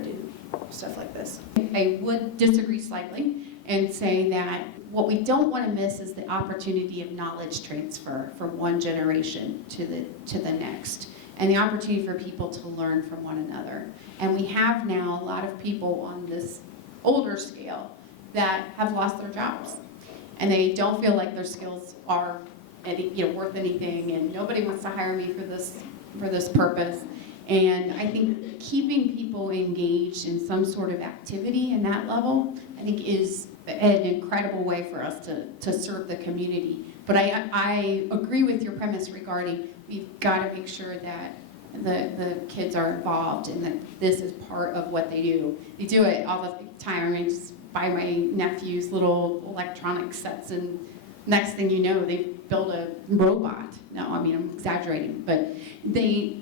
do stuff like this. I would disagree slightly and say that what we don't want to miss is the opportunity of knowledge transfer from one generation to the next, and the opportunity for people to learn from one another. And we have now a lot of people on this older scale that have lost their jobs, and they don't feel like their skills are worth anything, and nobody wants to hire me for this purpose. And I think keeping people engaged in some sort of activity in that level, I think, is an incredible way for us to serve the community. But I agree with your premise regarding we've got to make sure that the kids are involved and that this is part of what they do. They do it all the time. I just buy my nephews little electronic sets, and next thing you know, they build a robot. No, I mean, I'm exaggerating, but they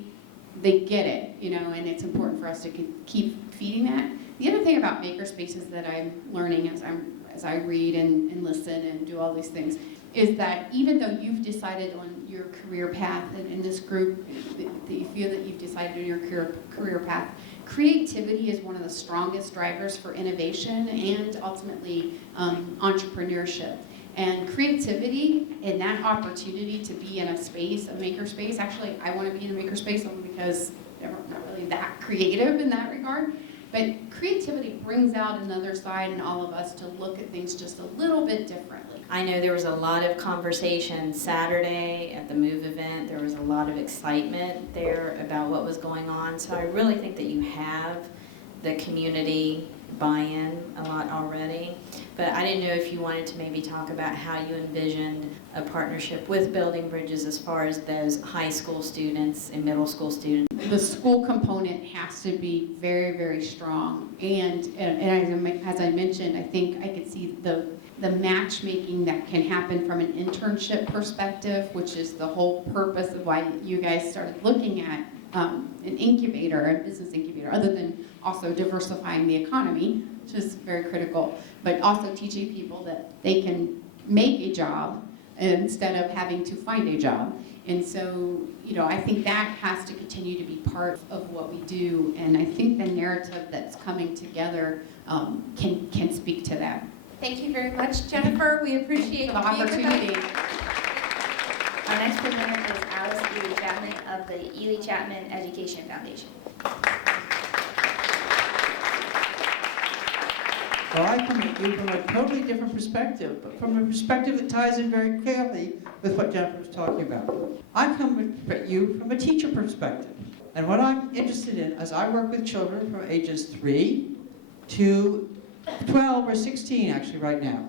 get it, and it's important for us to keep feeding that. The other thing about makerspaces that I'm learning as I read and listen and do all these things is that even though you've decided on your career path, and in this group that you feel that you've decided on your career path, creativity is one of the strongest drivers for innovation and ultimately entrepreneurship. And creativity and that opportunity to be in a space, a makerspace, actually I want to be in a makerspace only because I'm not really that creative in that regard. But creativity brings out another side in all of us to look at things just a little bit differently. I know there was a lot of conversation Saturday at the MOVE event. There was a lot of excitement there about what was going on. So I really think that you have the community buy-in a lot already. But I didn't know if you wanted to maybe talk about how you envisioned a partnership with Building Bridges as far as those high school students and middle school students. The school component has to be very, very strong. And as I mentioned, I think I could see the matchmaking that can happen from an internship perspective, which is the whole purpose of why you guys started looking at an incubator, a business incubator, other than also diversifying the economy, which is very critical, but also teaching people that they can make a job instead of having to find a job. And so, I think that has to continue to be part of what we do, and I think the narrative that's coming together can speak to that. Thank you very much, Jennifer. We appreciate the opportunity. Our next presenter is Alice Ely Chapman of the Ely Chapman Education Foundation. Well, I come at you from a totally different perspective, but from a perspective that ties in very clearly with what Jennifer was talking about. I come at you from a teacher perspective. And what I'm interested in is I work with children from ages 3 to 12 or 16 actually right now.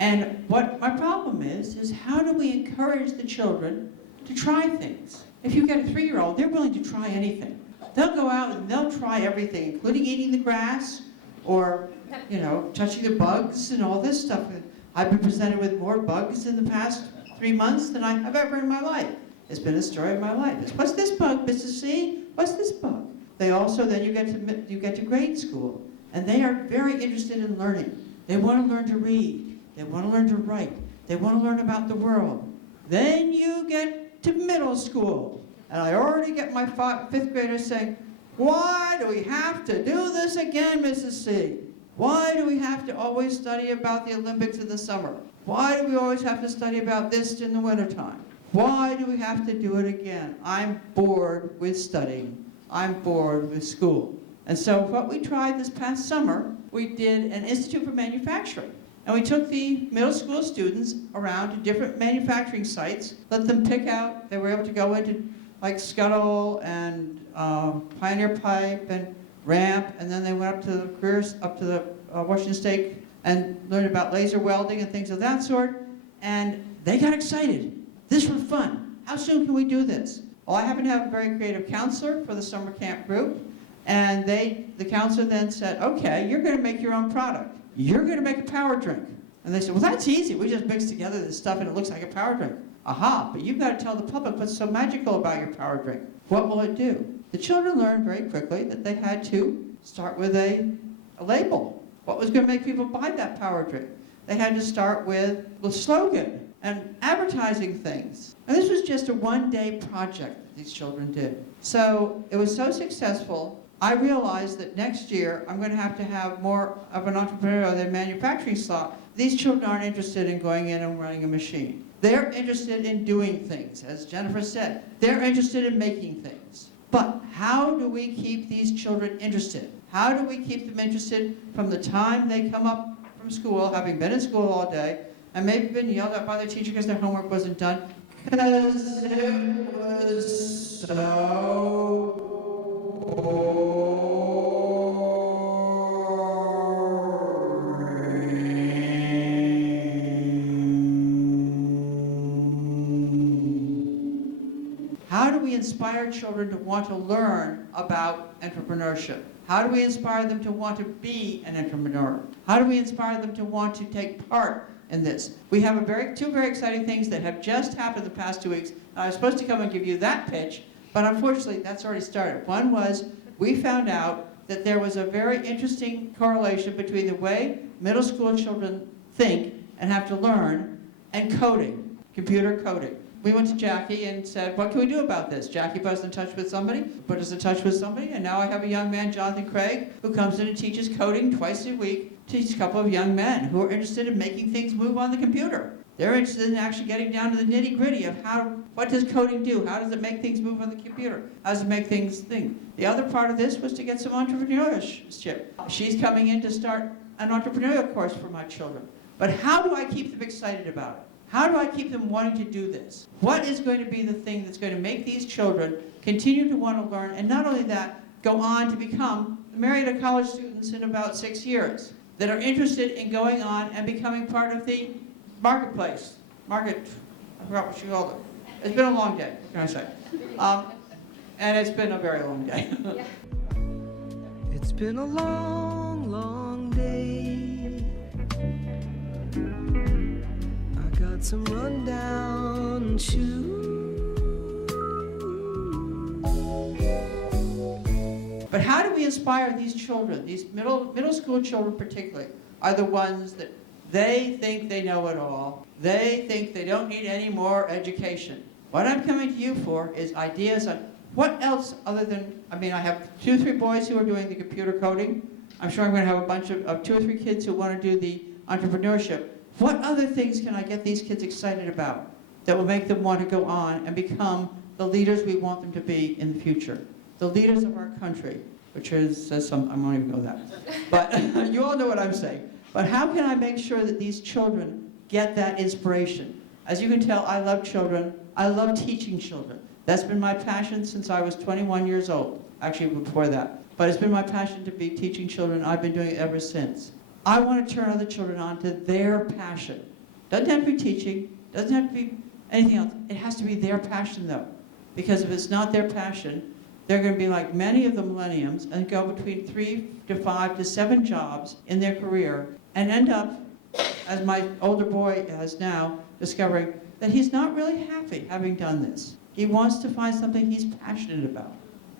And what my problem is how do we encourage the children to try things? If you get a 3-year-old, they're willing to try anything. They'll go out and they'll try everything, including eating the grass or, touching the bugs and all this stuff. I've been presented with more bugs in the past 3 months than I have ever in my life. It's been a story of my life. What's this bug, Mrs. C? What's this bug? They also, then you get to grade school, and they are very interested in learning. They want to learn to read. They want to learn to write. They want to learn about the world. Then you get to middle school, and I already get my 5th graders saying, why do we have to do this again, Mrs. C? Why do we have to always study about the Olympics in the summer? Why do we always have to study about this in the wintertime? Why do we have to do it again? I'm bored with studying. I'm bored with school. And so what we tried this past summer, we did an Institute for Manufacturing. And we took the middle school students around to different manufacturing sites, let them pick out, they were able to go into like Scuttle and Pioneer Pipe and Ramp, and then they went up to the careers, up to the Washington State and learned about laser welding and things of that sort. And they got excited. This was fun. How soon can we do this? Well, I happen to have a very creative counselor for the summer camp group. And the counselor then said, okay, you're going to make your own product. You're going to make a power drink. And they said, well, that's easy. We just mix together this stuff and it looks like a power drink. Aha, but you've got to tell the public what's so magical about your power drink. What will it do? The children learned very quickly that they had to start with a label. What was going to make people buy that power drink? They had to start with the slogan and advertising things. And this was just a one-day project that these children did. So it was so successful I realized that next year I'm going to have more of an entrepreneurial than manufacturing slot. These children aren't interested in going in and running a machine. They're interested in doing things, as Jennifer said. They're interested in making things. But how do we keep these children interested? How do we keep them interested from the time they come up from school, having been in school all day, and maybe been yelled at by their teacher because their homework wasn't done, because it was so How do we inspire children to want to learn about entrepreneurship? How do we inspire them to want to be an entrepreneur? How do we inspire them to want to take part in this? We have two very exciting things that have just happened the past 2 weeks. I was supposed to come and give you that pitch, but unfortunately that's already started. One was we found out that there was a very interesting correlation between the way middle school children think and have to learn and coding, computer coding. We went to Jackie and said, what can we do about this? Jackie put us in touch with somebody, and now I have a young man, Jonathan Craig, who comes in and teaches coding twice a week, teaches a couple of young men who are interested in making things move on the computer. They're interested in actually getting down to the nitty-gritty of what does coding do? How does it make things move on the computer? How does it make things think? The other part of this was to get some entrepreneurship. She's coming in to start an entrepreneurial course for my children. But how do I keep them excited about it? How do I keep them wanting to do this? What is going to be the thing that's going to make these children continue to want to learn, and not only that, go on to become the Marietta College students in about 6 years that are interested in going on and becoming part of the marketplace. I forgot what she called it. It's been a long day, what can I say? And it's been a very long day. It's been a long, long day. Got some rundown shoes. But how do we inspire these children, these middle school children particularly, are the ones that they think they know it all. They think they don't need any more education. What I'm coming to you for is ideas on what else other than, I have 2 or 3 boys who are doing the computer coding. I'm sure I'm going to have a bunch of 2 or 3 kids who want to do the entrepreneurship. What other things can I get these kids excited about that will make them want to go on and become the leaders we want them to be in the future? The leaders of our country, which says some, I won't even go that. But you all know what I'm saying. But how can I make sure that these children get that inspiration? As you can tell, I love children. I love teaching children. That's been my passion since I was 21 years old, actually before that. But it's been my passion to be teaching children. I've been doing it ever since. I want to turn other children on to their passion. Doesn't have to be teaching, doesn't have to be anything else. It has to be their passion though. Because if it's not their passion, they're going to be like many of the millenniums and go between 3 to 5 to 7 jobs in their career and end up, as my older boy is now, discovering that he's not really happy having done this. He wants to find something he's passionate about.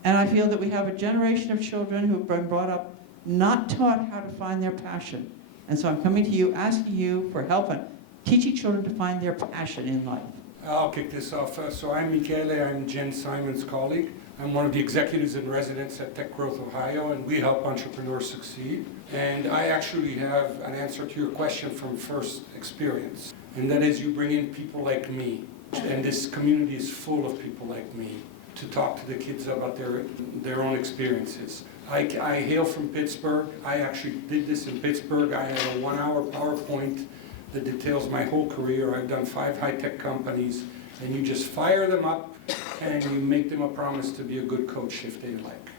And I feel that we have a generation of children who've been brought up not taught how to find their passion. And so I'm coming to you, asking you for help on teaching children to find their passion in life. I'll kick this off. So I'm Michele, I'm Jen Simon's colleague. I'm one of the executives in residence at Tech Growth Ohio, and we help entrepreneurs succeed. And I actually have an answer to your question from first experience. And that is, you bring in people like me. And this community is full of people like me to talk to the kids about their own experiences. I hail from Pittsburgh. I actually did this in Pittsburgh. I had a 1-hour PowerPoint that details my whole career. I've done 5 high-tech companies, and you just fire them up and you make them a promise to be a good coach if they like.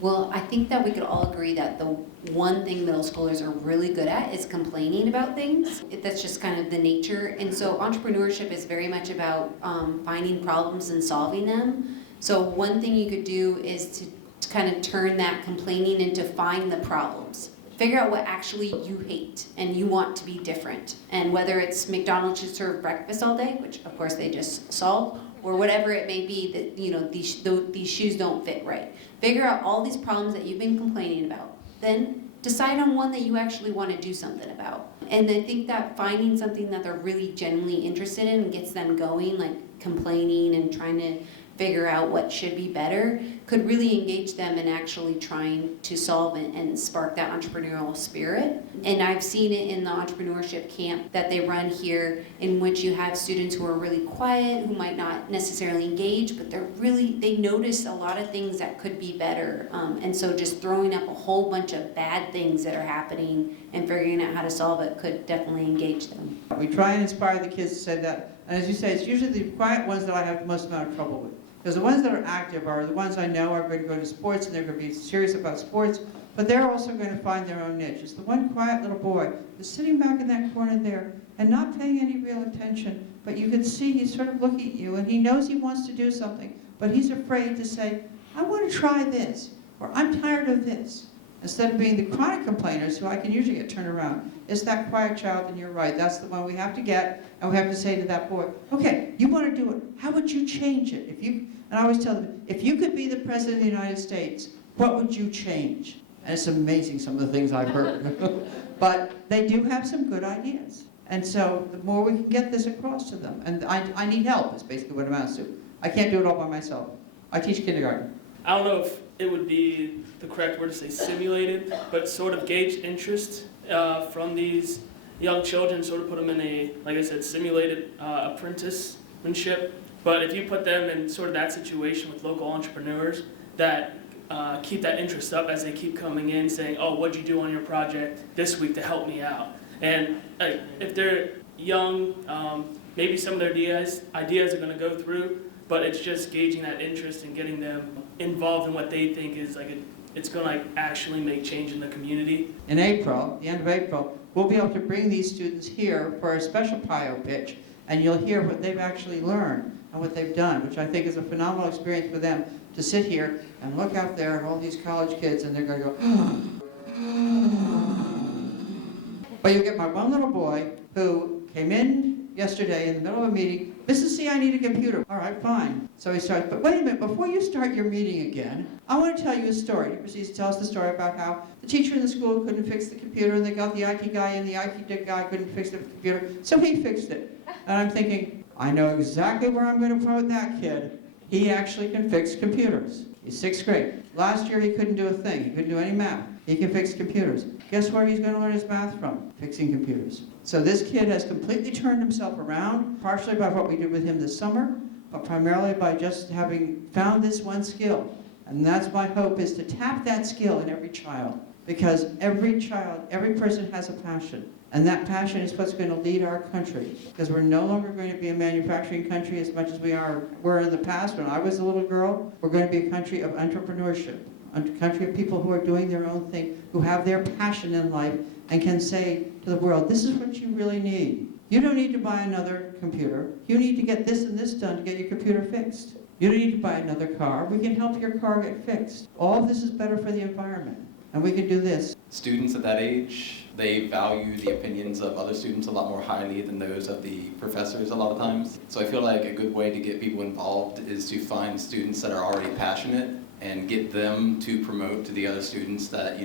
Well, I think that we could all agree that the one thing middle schoolers are really good at is complaining about things. That's just kind of the nature. And so entrepreneurship is very much about finding problems and solving them. So one thing you could do is to kind of turn that complaining into find the problems. Figure out what actually you hate and you want to be different. And whether it's McDonald's should serve breakfast all day, which of course they just solved, or whatever it may be that, these shoes don't fit right. Figure out all these problems that you've been complaining about. Then decide on one that you actually want to do something about. And I think that finding something that they're really genuinely interested in gets them going, like complaining and trying to figure out what should be better, could really engage them in actually trying to solve and spark that entrepreneurial spirit. And I've seen it in the entrepreneurship camp that they run here, in which you have students who are really quiet, who might not necessarily engage, but they notice a lot of things that could be better. And so just throwing up a whole bunch of bad things that are happening and figuring out how to solve it could definitely engage them. We try and inspire the kids to say that. And as you say, it's usually the quiet ones that I have the most amount of trouble with. Because the ones that are active are the ones I know are going to go to sports and they're going to be serious about sports, but they're also going to find their own niche. It's the one quiet little boy who's sitting back in that corner there and not paying any real attention, but you can see he's sort of looking at you and he knows he wants to do something, but he's afraid to say, I want to try this, or I'm tired of this. Instead of being the chronic complainers, who I can usually get turned around, it's that quiet child, and you're right, that's the one we have to get, and we have to say to that boy, okay, you want to do it, how would you change it? And I always tell them, if you could be the President of the United States, what would you change? And it's amazing some of the things I've heard. But they do have some good ideas. And so the more we can get this across to them, and I need help, is basically what it amounts to. I can't do it all by myself. I teach kindergarten. I don't know if it would be the correct word to say simulated, but sort of gauge interest from these young children, sort of put them in a, like I said, simulated apprenticeship. But if you put them in sort of that situation with local entrepreneurs that keep that interest up as they keep coming in saying, oh, what'd you do on your project this week to help me out? And if they're young, maybe some of their ideas are going to go through, but it's just gauging that interest and getting them involved in what they think is it's going to actually make change in the community. In April, the end of April, we'll be able to bring these students here for a special PioPitch, and you'll hear what they've actually learned and what they've done, which I think is a phenomenal experience for them to sit here and look out there at all these college kids, and they're going to go, But you get my one little boy who came in yesterday in the middle of a meeting, Mrs. C, I need a computer. All right, fine. So he starts, but wait a minute, before you start your meeting again, I want to tell you a story. He proceeds to tell us the story about how the teacher in the school couldn't fix the computer, and they got the IT guy, and the IT guy couldn't fix the computer, so he fixed it. And I'm thinking, I know exactly where I'm going to put that kid. He actually can fix computers. He's 6th grade. Last year he couldn't do a thing. He couldn't do any math. He can fix computers. Guess where he's going to learn his math from? Fixing computers. So this kid has completely turned himself around, partially by what we did with him this summer, but primarily by just having found this one skill. And that's my hope, is to tap that skill in every child. Because every child, every person has a passion. And that passion is what's going to lead our country. Because we're no longer going to be a manufacturing country as much as we were in the past. When I was a little girl, we're going to be a country of entrepreneurship. A country of people who are doing their own thing, who have their passion in life, and can say to the world, this is what you really need. You don't need to buy another computer. You need to get this and this done to get your computer fixed. You don't need to buy another car. We can help your car get fixed. All of this is better for the environment. And we can do this. Students at that age, they value the opinions of other students a lot more highly than those of the professors a lot of times. So I feel like a good way to get people involved is to find students that are already passionate and get them to promote to the other students that,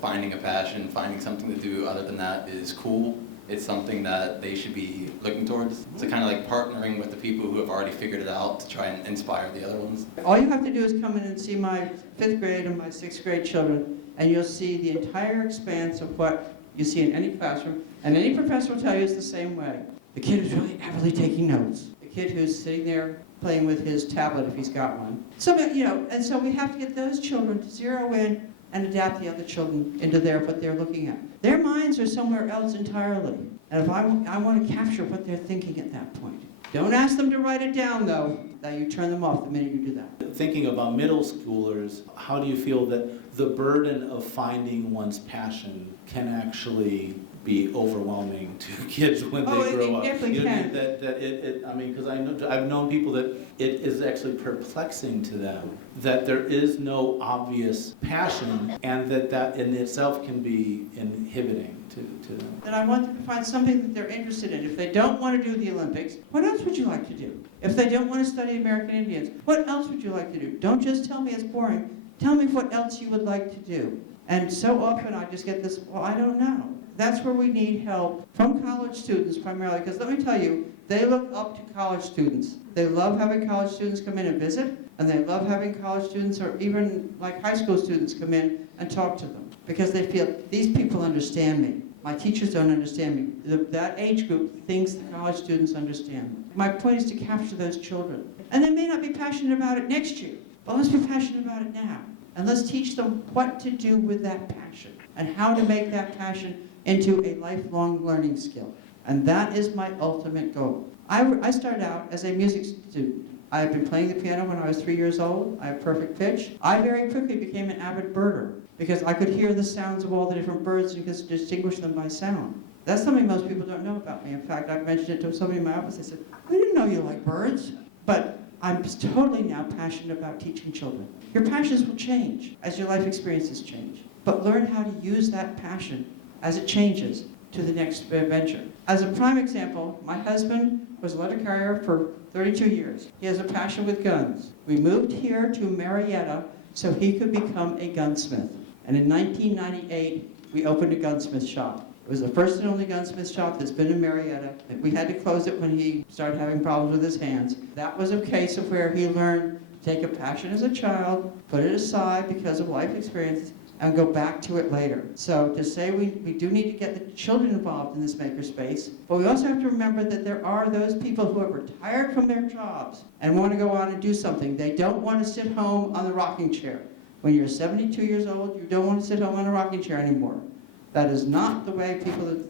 finding a passion, finding something to do other than that is cool. It's something that they should be looking towards. So kind of like partnering with the people who have already figured it out to try and inspire the other ones. All you have to do is come in and see my 5th grade and my 6th grade children, and you'll see the entire expanse of what you see in any classroom. And any professor will tell you it's the same way. The kid who's really heavily taking notes. The kid who's sitting there playing with his tablet if he's got one. So, and so we have to get those children to zero in and adapt the other children into what they're looking at. Their minds are somewhere else entirely. And if I want to capture what they're thinking at that point. Don't ask them to write it down, though. Now you turn them off the minute you do that. Thinking about middle schoolers, how do you feel that the burden of finding one's passion can actually be overwhelming to kids when they grow up? It definitely can. Because I've known people that it is actually perplexing to them that there is no obvious passion, and that in itself can be inhibiting to them. Then I want them to find something that they're interested in. If they don't want to do the Olympics, what else would you like to do? If they don't want to study American Indians, what else would you like to do? Don't just tell me it's boring. Tell me what else you would like to do. And so often I just get this, well, I don't know. That's where we need help from college students primarily, because let me tell you, they look up to college students. They love having college students come in and visit, And they love having college students or even like high school students come in and talk to them because they feel, these people understand me. My teachers don't understand me. That age group thinks the college students understand them. My point is to capture those children. And they may not be passionate about it next year, but let's be passionate about it now. And let's teach them what to do with that passion and how to make that passion into a lifelong learning skill. And that is my ultimate goal. I started out as a music student. I had been playing the piano when I was 3 years old. I have perfect pitch. I very quickly became an avid birder because I could hear the sounds of all the different birds and could distinguish them by sound. That's something most people don't know about me. In fact, I've mentioned it to somebody in my office. They said, I didn't know you like birds. But I'm totally now passionate about teaching children. Your passions will change as your life experiences change. But learn how to use that passion as it changes to the next adventure. As a prime example, my husband was a letter carrier for 32 years. He has a passion with guns. We moved here to Marietta so he could become a gunsmith. And in 1998, we opened a gunsmith shop. It was the first and only gunsmith shop that's been in Marietta. We had to close it when he started having problems with his hands. That was a case of where he learned to take a passion as a child, put it aside because of life experiences, and go back to it later. So to say we do need to get the children involved in this makerspace, but we also have to remember that there are those people who have retired from their jobs and want to go on and do something. They don't want to sit home on the rocking chair. When you're 72 years old, you don't want to sit home on a rocking chair anymore. That is not the way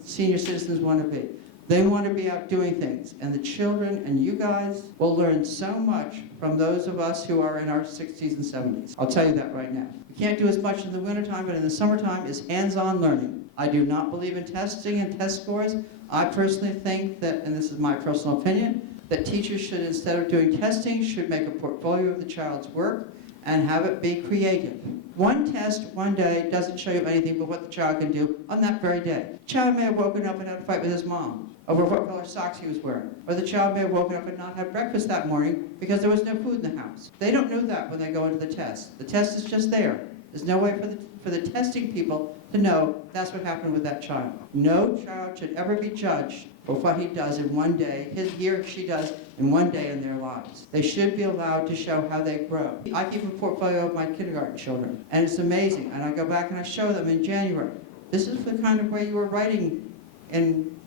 senior citizens want to be. They want to be out doing things. And the children and you guys will learn so much from those of us who are in our 60s and 70s. I'll tell you that right now. We can't do as much in the wintertime, but in the summertime is hands-on learning. I do not believe in testing and test scores. I personally think that, and this is my personal opinion, that teachers should, instead of doing testing, should make a portfolio of the child's work and have it be creative. One test, one day, doesn't show you anything but what the child can do on that very day. The child may have woken up and had a fight with his mom over what color socks he was wearing. Or the child may have woken up and not had breakfast that morning because there was no food in the house. They don't know that when they go into the test. The test is just there. There's no way for the testing people to know that's what happened with that child. No child should ever be judged for what he does in one day, he or she does in one day in their lives. They should be allowed to show how they grow. I keep a portfolio of my kindergarten children, and it's amazing. And I go back and I show them in January. This is the kind of way you were writing in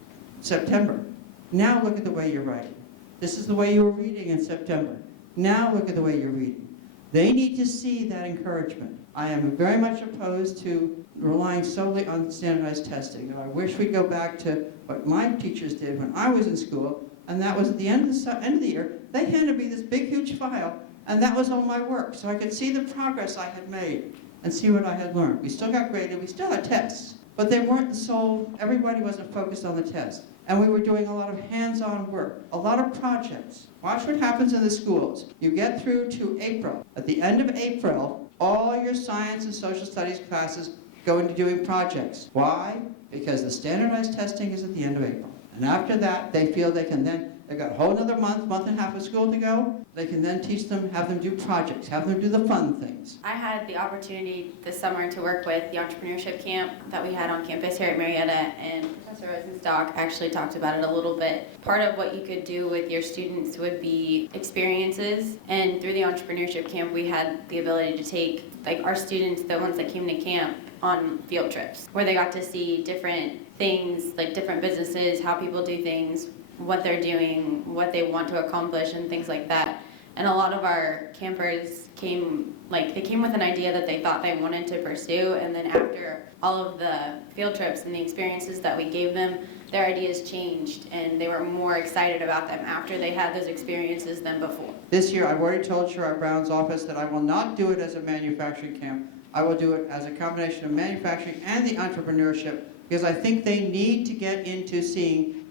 September. Now look at the way you're writing. This is the way you were reading in September. Now look at the way you're reading. They need to see that encouragement. I am very much opposed to relying solely on standardized testing. I wish we'd go back to what my teachers did when I was in school, and that was at the end of the year, they handed me this big, huge file, and that was all my work. So I could see the progress I had made and see what I had learned. We still got graded, we still had tests, but they weren't the sole, everybody wasn't focused on the test. And we were doing a lot of hands-on work, a lot of projects. Watch what happens in the schools. You get through to April. At the end of April, all your science and social studies classes go into doing projects. Why? Because the standardized testing is at the end of April. And after that, they feel they can then, they've got a whole other month and a half of school to go. They can then teach them, have them do projects, have them do the fun things. I had the opportunity this summer to work with the entrepreneurship camp that we had on campus here at Marietta, and Professor Rosenstock actually talked about it a little bit. Part of what you could do with your students would be experiences, and through the entrepreneurship camp we had the ability to take our students, the ones that came to camp, on field trips where they got to see different things, like different businesses, how people do things, what they're doing, what they want to accomplish, and things like that. And a lot of our campers came with an idea that they thought they wanted to pursue, and then after all of the field trips and the experiences that we gave them, their ideas changed, and they were more excited about them after they had those experiences than before. This year, I've already told Sherrod Brown's office that I will not do it as a manufacturing camp. I will do it as a combination of manufacturing and the entrepreneurship, because I think they need to get into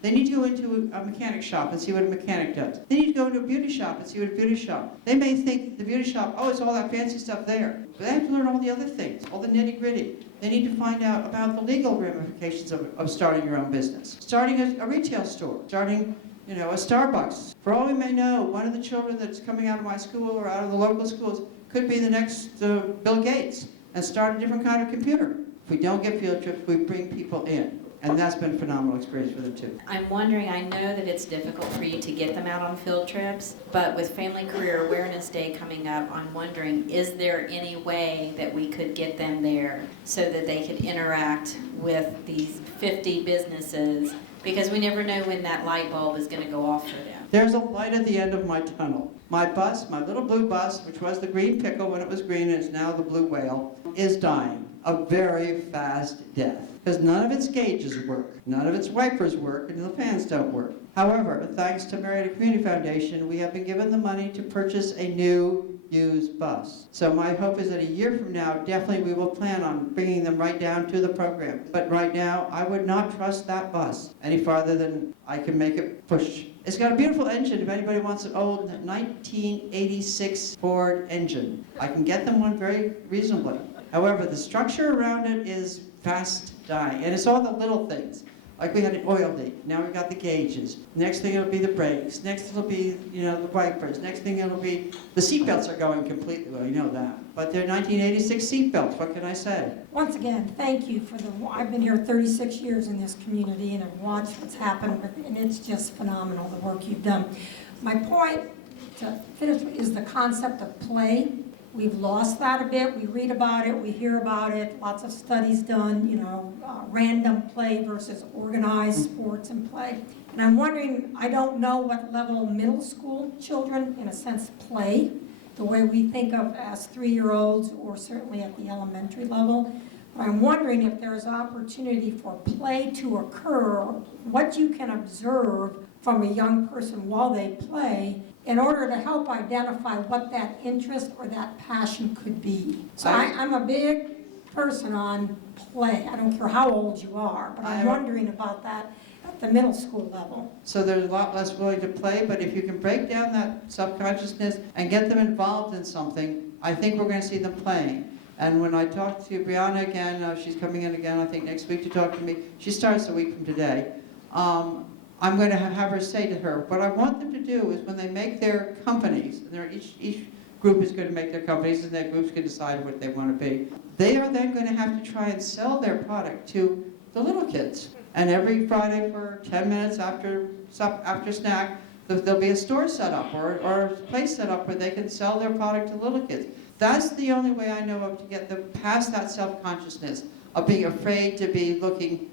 they need to go into a mechanic shop and see what a mechanic does. They need to go into a beauty shop and see what a beauty shop. They may think the beauty shop, oh, it's all that fancy stuff there. But they have to learn all the other things, all the nitty-gritty. They need to find out about the legal ramifications of starting your own business. Starting a retail store, starting a Starbucks. For all we may know, one of the children that's coming out of my school or out of the local schools could be the next Bill Gates and start a different kind of computer. If we don't get field trips, we bring people in. And that's been a phenomenal experience for them too. I'm wondering, I know that it's difficult for you to get them out on field trips, but with Family Career Awareness Day coming up, I'm wondering, is there any way that we could get them there so that they could interact with these 50 businesses? Because we never know when that light bulb is going to go off for them. There's a light at the end of my tunnel. My bus, my little blue bus, which was the green pickle when it was green and is now the blue whale, is dying a very fast death. Because none of its gauges work, none of its wipers work, and the fans don't work. However, thanks to Marietta Community Foundation, we have been given the money to purchase a new used bus. So my hope is that a year from now, definitely we will plan on bringing them right down to the program. But right now, I would not trust that bus any farther than I can make it push. It's got a beautiful engine if anybody wants an old 1986 Ford engine. I can get them one very reasonably. However, the structure around it is fast dying, and it's all the little things. Like we had an oil leak, now we've got the gauges. Next thing it'll be the brakes, next it'll be, the wipers, next thing it'll be, the seatbelts are going completely, well, you know that. But they're 1986 seatbelts, what can I say? Once again, thank you for I've been here 36 years in this community and I've watched what's happened, and it's just phenomenal, the work you've done. My point to finish is the concept of play. We've lost that a bit. We read about it, we hear about it, lots of studies done, random play versus organized sports and play. And I'm wondering, I don't know what level middle school children, in a sense, play, the way we think of as 3-year-olds or certainly at the elementary level. But I'm wondering if there's opportunity for play to occur, what you can observe from a young person while they play, in order to help identify what that interest or that passion could be. So I'm a big person on play. I don't care how old you are, but I'm wondering about that at the middle school level. So they're a lot less willing to play, but if you can break down that subconsciousness and get them involved in something, I think we're going to see them playing. And when I talk to Brianna again, she's coming in again, I think next week to talk to me. She starts a week from today. I'm going to have her say to her, what I want them to do is when they make their companies, and each group is going to make their companies and their groups can decide what they want to be, they are then going to have to try and sell their product to the little kids. And every Friday for 10 minutes after snack, there'll be a store set up or a place set up where they can sell their product to little kids. That's the only way I know of to get them past that self-consciousness of being afraid to be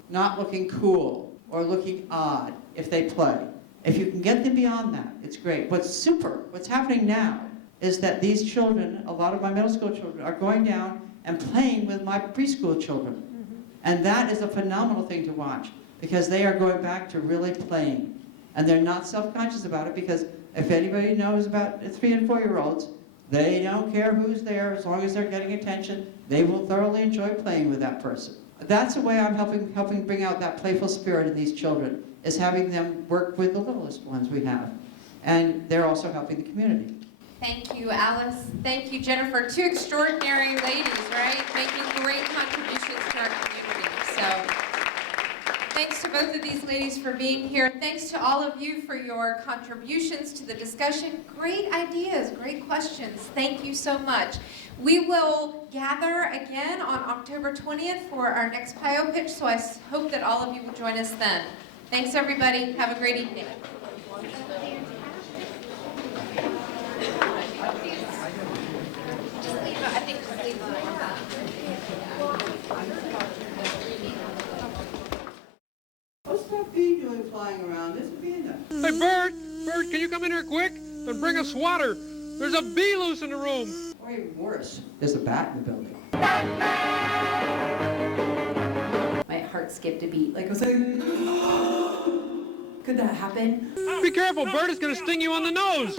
not looking cool or looking odd if they play. If you can get them beyond that, it's great. What's happening now is that these children, a lot of my middle school children, are going down and playing with my preschool children. Mm-hmm. And that is a phenomenal thing to watch, because they are going back to really playing. And they're not self-conscious about it, because if anybody knows about 3- and 4-year-olds, they don't care who's there, as long as they're getting attention, they will thoroughly enjoy playing with that person. That's the way I'm helping bring out that playful spirit in these children, is having them work with the littlest ones we have. And they're also helping the community. Thank you, Alice. Thank you, Jennifer. 2 extraordinary ladies, right? Making great contributions to our community. So thanks to both of these ladies for being here. Thanks to all of you for your contributions to the discussion. Great ideas, great questions. Thank you so much. We will gather again on October 20th for our next PioPitch, so I hope that all of you will join us then. Thanks, everybody. Have a great evening. What's that bee doing flying around? There's a bee in there. Hey, Bert, can you come in here quick and bring a swatter? There's a bee loose in the room. Or even worse, there's a bat in the building. My heart skipped a beat. Like I was like, could that happen? Be careful, Bert is going to sting you on the nose.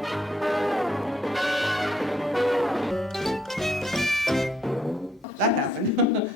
That happened.